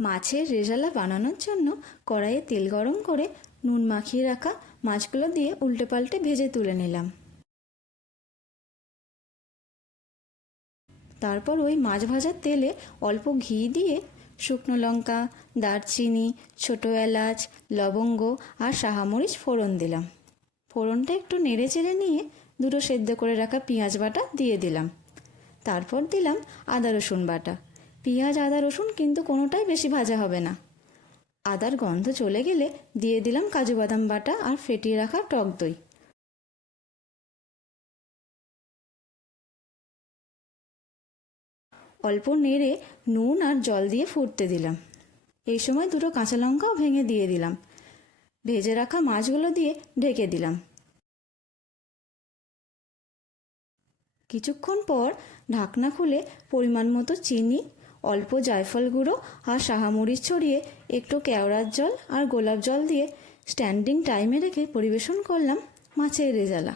মাছের রেজালা বানানোর জন্য কড়াইয়ে তেল গরম করে নুন মাখিয়ে রাখা মাছগুলো দিয়ে উল্টে পাল্টে ভেজে তুলে নিলাম। তারপর ওই মাছ ভাজার তেলে অল্প ঘি দিয়ে শুকনো লঙ্কা, দারচিনি, ছোটো এলাচ, লবঙ্গ আর শাহামরিচ ফোড়ন দিলাম। ফোড়নটা একটু নেড়ে চেড়ে নিয়ে দুটো সেদ্ধ করে রাখা পেঁয়াজ বাটা দিয়ে দিলাম। তারপর দিলাম আদা রসুন বাটা। পেঁয়াজ আদা রসুন কিন্তু কোনোটাই বেশি ভাজা হবে না। আদার গন্ধ চলে গেলে দিয়ে দিলাম কাজু বাদাম বাটা আর ফেটিয়ে রাখা টক দই। অল্প নেড়ে নুন আর জল দিয়ে ফুটতে দিলাম। এই সময় দুটো কাঁচা লঙ্কাও ভেঙে দিয়ে দিলাম। ভেজে রাখা মাছগুলো দিয়ে ঢেকে দিলাম। কিছুক্ষণ পর ঢাকনা খুলে পরিমাণ মতো চিনি, অল্প জায়ফল গুঁড়ো আর শাহামরিচ ছড়িয়ে একটু কেওড়ার জল আর গোলাপ জল দিয়ে স্ট্যান্ডিং টাইমে রেখে পরিবেশন করলাম মাছের রেজালা।